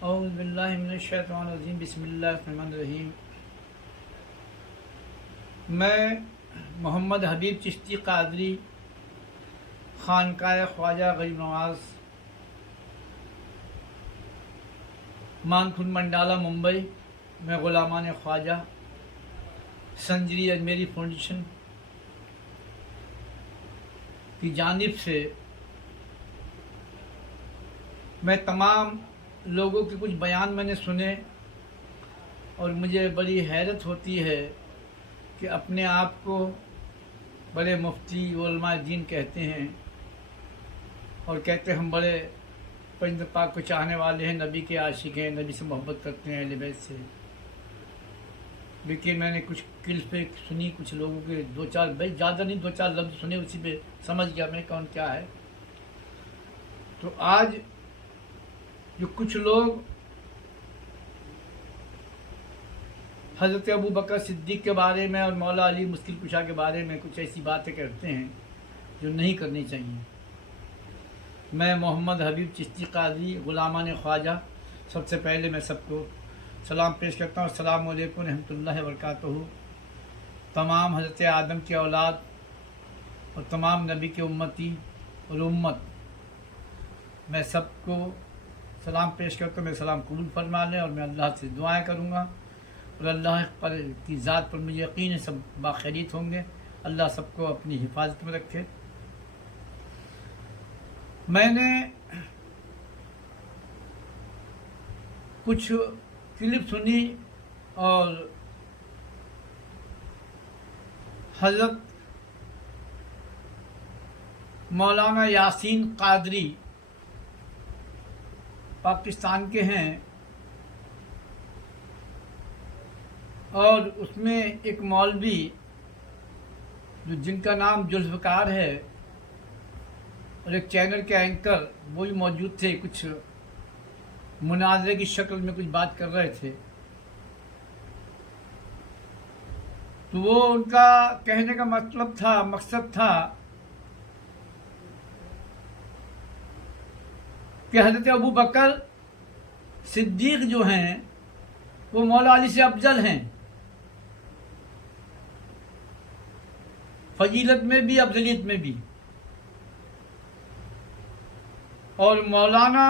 اعوذ باللہ من الشیطان الرجیم بسم اللہ الرحمن الرحیم۔ میں محمد حبیب چشتی قادری، خانقاہ خواجہ غریب نواز، مانکھن منڈالہ ممبئی میں غلامان خواجہ سنجری اجمیری فاؤنڈیشن کی جانب سے میں تمام لوگوں کے کچھ بیان میں نے سنے اور مجھے بڑی حیرت ہوتی ہے کہ اپنے آپ کو بڑے مفتی علماء دین کہتے ہیں اور کہتے ہم بڑے پیغمبر پاک کو چاہنے والے ہیں، نبی کے عاشق ہیں، نبی سے محبت کرتے ہیں، اہل بیت سے۔ لیکن میں نے کچھ کلپیں سنی کچھ لوگوں کے، دو چار، زیادہ نہیں، دو چار لفظ سنے، اسی پہ سمجھ گیا میں کون کیا ہے۔ تو آج جو کچھ لوگ حضرت ابو بکر صدیق کے بارے میں اور مولا علی مشکل کشا کے بارے میں کچھ ایسی باتیں کرتے ہیں جو نہیں کرنی چاہیے۔ میں محمد حبیب چشتی قادری، غلامان خواجہ، سب سے پہلے میں سب کو سلام پیش کرتا ہوں۔ السلام علیکم رحمۃ اللہ وبرکاتہ۔ تمام حضرت آدم کی اولاد اور تمام نبی کے امتی اور امت، میں سب کو سلام پیش کرتا ہوں۔ میں سلام قبول فرما لیں اور میں اللہ سے دعائیں کروں گا اور اللہ پر کی ذات پر مجھے یقین ہے سب باخیریت ہوں گے۔ اللہ سب کو اپنی حفاظت میں رکھے۔ میں نے کچھ کلپ سنی اور حضرت مولانا یاسین قادری پاکستان کے ہیں اور اس میں ایک مولوی جن کا نام ذوالفقار ہے اور ایک چینل کے اینکر وہ بھی موجود تھے، کچھ مناظرے کی شکل میں کچھ بات کر رہے تھے۔ تو وہ ان کا کہنے کا مقصد تھا کہ حضرت ابو بکر صدیق جو ہیں وہ مولا علی سے افضل ہیں، فضیلت میں بھی افضلیت میں بھی۔ اور مولانا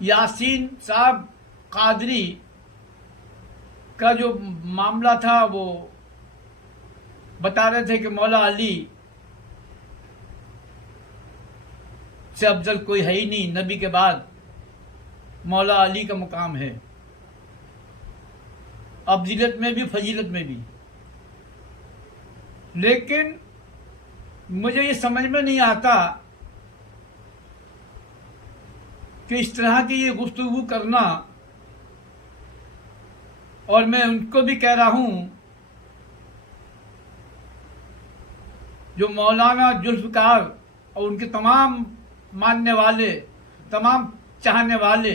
یاسین صاحب قادری کا جو معاملہ تھا وہ بتا رہے تھے کہ مولا علی سے افضل کوئی ہے ہی نہیں، نبی کے بعد مولا علی کا مقام ہے، افضلیت میں بھی فضیلت میں بھی۔ لیکن مجھے یہ سمجھ میں نہیں آتا کہ اس طرح کی یہ گفتگو کرنا، اور میں ان کو بھی کہہ رہا ہوں جو مولانا ذوالفقار اور ان کے تمام ماننے والے، تمام چاہنے والے،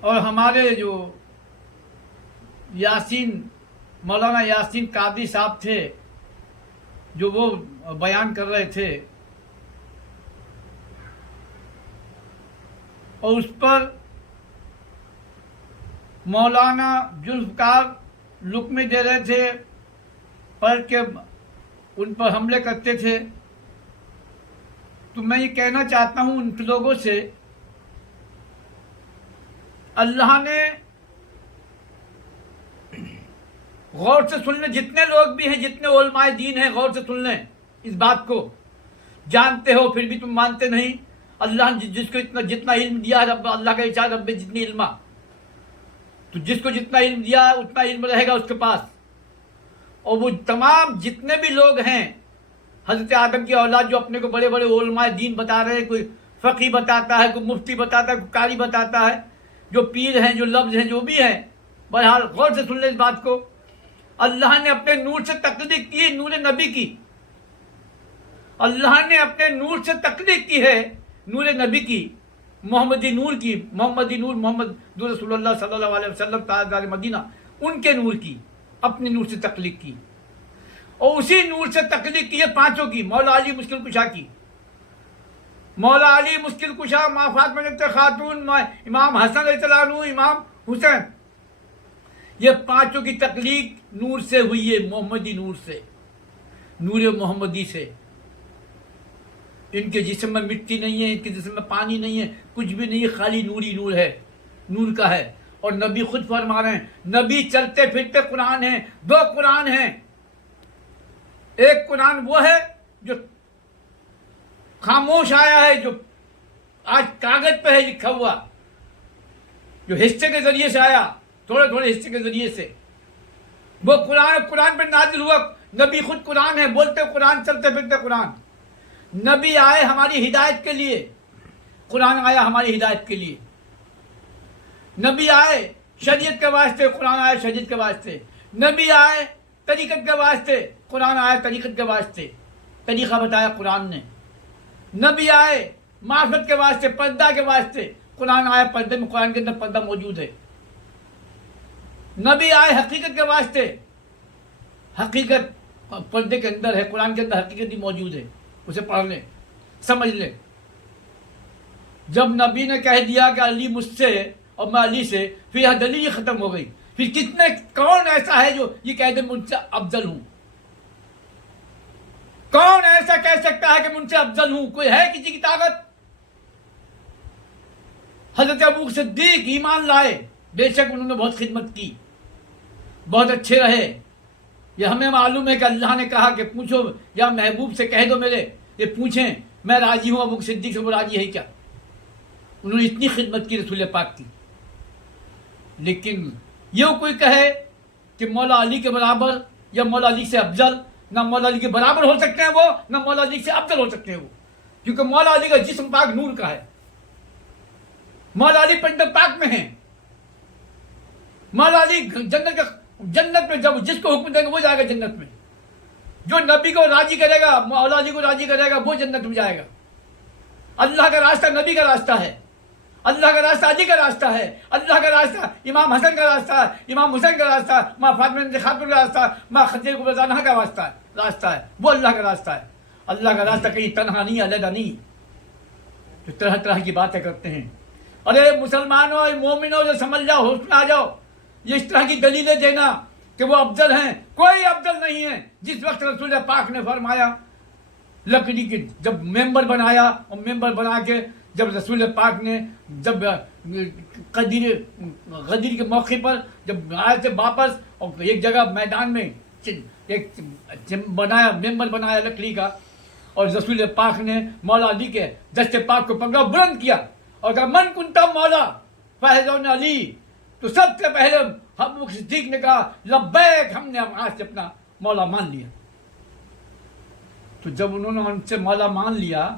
اور ہمارے جو مولانا یاسین قادری صاحب تھے جو وہ بیان کر رہے تھے، اور اس پر مولانا ذوالفقار لقمے دے رہے تھے، پڑھ کے ان پر حملے کرتے تھے۔ تو میں یہ کہنا چاہتا ہوں ان لوگوں سے، اللہ نے غور سے سن لیں، جتنے لوگ بھی ہیں، جتنے علماء دین ہیں، غور سے سن لیں اس بات کو۔ جانتے ہو پھر بھی تم مانتے نہیں۔ اللہ نے جس کو جتنا علم دیا، رب اللہ کا ارشاد رب جتنی علما، تو جس کو جتنا علم دیا اتنا علم رہے گا اس کے پاس۔ اور وہ تمام جتنے بھی لوگ ہیں حضرت آدم کی اولاد جو اپنے کو بڑے بڑے علماء دین بتا رہے ہیں، کوئی فقی بتاتا ہے، کوئی مفتی بتاتا ہے، کوئی قاری بتاتا ہے، جو پیر ہیں، جو لفظ ہیں، جو بھی ہیں، بہرحال غور سے سن لیں اس بات کو۔ اللہ نے اپنے نور سے تخلیق کی، نور نبی کی۔ اللہ نے اپنے نور سے تخلیق کی ہے، نور نبی کی، محمدی نور کی، محمد رسول اللہ صلی اللہ علیہ وسلم تاجدار مدینہ، ان کے نور کی، اپنے نور سے تخلیق کی۔ اور اسی نور سے تخلیق کی ہے پانچوں کی، مولا علی مشکل کشا کی، مولا علی مشکل کشا، ماں فاطمہ بنت خاتون، امام حسن علیہ السلام، امام حسین، یہ پانچوں کی تخلیق نور سے ہوئی ہے، محمدی نور سے، نور محمدی سے۔ ان کے جسم میں مٹی نہیں ہے، ان کے جسم میں پانی نہیں ہے، کچھ بھی نہیں ہے، خالی نوری نور ہے، نور کا ہے۔ اور نبی خود فرما رہے ہیں، نبی چلتے پھرتے قرآن ہیں، دو قرآن ہیں۔ ایک قرآن وہ ہے جو خاموش آیا ہے، جو آج کاغذ پہ ہے لکھا ہوا، جو حصے کے ذریعے سے آیا، تھوڑے تھوڑے حصے کے ذریعے سے، وہ قرآن پہ نازل ہوا۔ نبی خود قرآن ہے، بولتے قرآن، چلتے پھرتے قرآن۔ نبی آئے ہماری ہدایت کے لیے، قرآن آیا ہماری ہدایت کے لیے۔ نبی آئے شریعت کے واسطے، قرآن آیا شریعت کے واسطے۔ نبی آئے طریقت کے واسطے، قرآن آیا طریقت کے واسطے، طریقہ بتایا قرآن نے۔ نبی آئے معرفت کے واسطے، پردہ کے واسطے، قرآن آیا پردے میں، قرآن کے اندر پردہ موجود ہے۔ نبی آئے حقیقت کے واسطے، حقیقت پردے کے اندر ہے، قرآن کے اندر حقیقت ہی موجود ہے، اسے پڑھ لیں، سمجھ لیں۔ جب نبی نے کہہ دیا کہ علی مجھ سے اور میں علی سے، پھر یہ دلیل ختم ہو گئی۔ پھر کون ایسا ہے جو یہ کہہ دے مجھ سے افضل ہوں؟ کون ایسا کہہ سکتا ہے کہ مجھ سے افضل ہوں؟ کوئی ہے کسی کی طاقت؟ حضرت ابو صدیق ایمان لائے، بے شک انہوں نے بہت خدمت کی، بہت اچھے رہے۔ یہ ہمیں معلوم ہے کہ اللہ نے کہا کہ پوچھو یا محبوب سے کہہ دو میرے، یہ پوچھیں میں راضی ہوں ابو صدیق سے، وہ راضی ہے کیا؟ انہوں نے اتنی خدمت کی رسول پاک کی۔ لیکن یہ کوئی کہے کہ مولا علی کے برابر یا مولا علی سے افضل، نہ مولا علی کے برابر ہو سکتے ہیں وہ، نہ مولا علی سے افضل ہو سکتے ہیں وہ، کیونکہ مولا علی کا جسم پاک نور کا ہے۔ مولا علی پنڈت پاک میں ہیں۔ مولا علی جنت میں جب جس کو حکم دیں گے وہ جائے گا جنت میں۔ جو نبی کو راضی کرے گا، مولا علی کو راضی کرے گا، وہ جنت میں جائے گا۔ اللہ کا راستہ نبی کا راستہ ہے، اللہ کا راستہ علی کا راستہ ہے، اللہ کا راستہ امام حسن کا راستہ ہے، امام حسین کا راستہ، ماں فاطمہ بنت خاتون کا راستہ، ماں خدیجہ کبریٰ زہرا کا راستہ ہے، وہ اللہ کا راستہ ہے۔ اللہ کا راستہ کہیں تنہا نہیں، علیحدہ نہیں، جو طرح طرح کی باتیں کرتے ہیں۔ ارے مسلمانوں، مومنوں، جو سمجھ جاؤ، ہوش میں آ جاؤ، یہ اس طرح کی دلیلیں دینا کہ وہ افضل ہیں، کوئی افضل نہیں ہے۔ جس وقت رسول پاک نے فرمایا، لکڑی کے جب ممبر بنایا، اور ممبر بنا کے جب رسول پاک نے جب غدیر کے موقع پر جب آئے تھے واپس، اور ایک جگہ میدان میں ایک بنایا، ممبر بنایا لکڑی کا، اور رسول پاک نے مولا علی کے دست پاک کو پکڑا، بلند کیا اور کہا من کنتا مولا فہذون علی، تو سب سے پہلے ابو صدیق نے کہا لبیک، ہم نے آج سے اپنا مولا مان لیا۔ تو جب انہوں نے ان سے مولا مان لیا